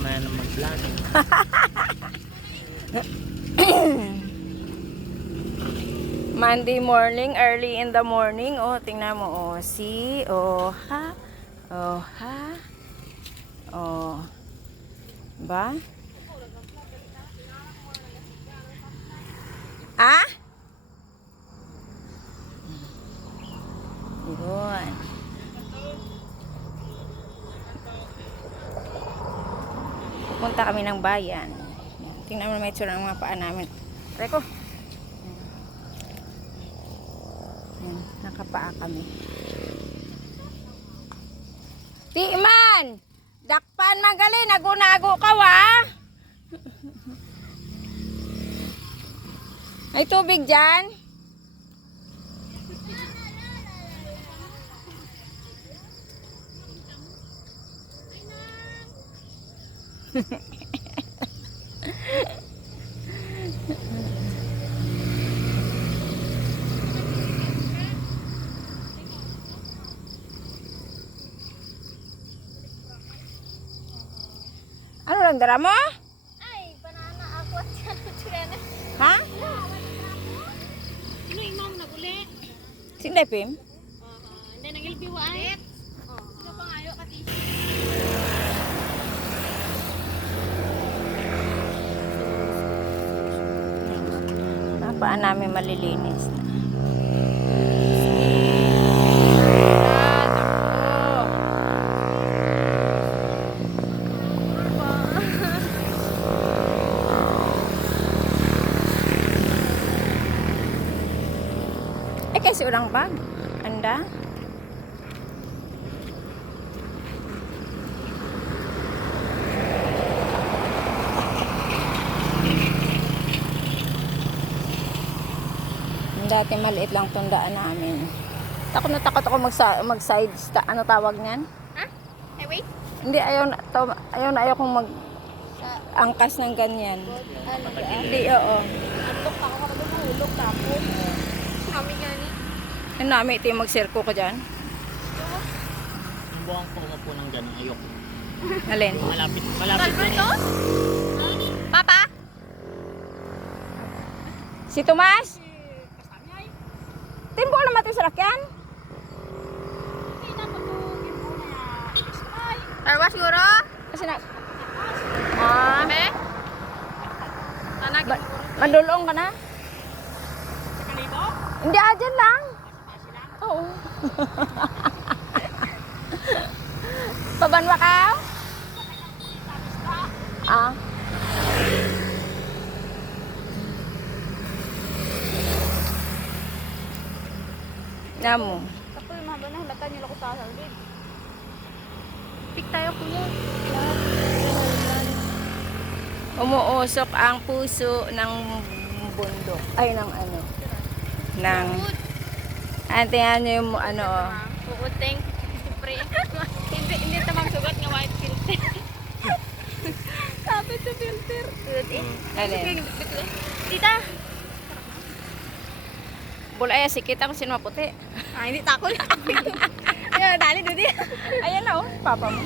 mamaya na mag-vlog. Monday morning, early in the morning. Oh, tingnan mo. Oh, see? Oh, ha? Oh, ha? Oh. Ba? Ah? Yun. Pupunta kami ng bayan. Tingnan mo may itsura ng mga paa namin. Reko. Yan, nakapaa kami. Timan! Dakpan magaling, nagunago ka wa? May tubig dyan? Ano lang dara mo? Ay, banana ako at yan. Ha? Sino imam na uli? Sino Pim? Hindi, nangilbiwa ay. Sino pang ayaw ka tisi? Napaan namin malilinis na. Kasi orang bag. Anda? Dati maliit lang tundaan namin. Takot na takot ako mag-side ano tawag niyan? Ha? Highway? Hindi, ayaw kong angkas ng ganyan. Ano ba? Hindi, oo. Antok ako ka doon, mahulog ka ako. Kami gani. Ano namin ito yung mag-circo ko dyan? Yung buwang ko umupo ng gano'n, ayoko. Alin? Malapit na Alberto? eh. Papa? Si Tomas? Timbo naman ito sa lakyan? Tarwa siguro? Kasi na... Ah, Sabi? Tanag. madulong ka na? Sa kanito? Hindi, dyan lang. Oo. Pabanwa ka? Ah. Namo. Ako yung mahaba na halata niyo ako sa salbid. Pick tayo kuya. Umuusok ang puso ng bundok. Ay, ng ano. Ng... Antayan nyo yung ano. Uuteng. Pre. Hindi tamang sugat nga white filter. Kapit sa filter. Alin. Tita. Bulaya, sikita ko sino maputi. Ah, hindi takot. Ayan, dali, Dudi. Ayan na oh, papa mo.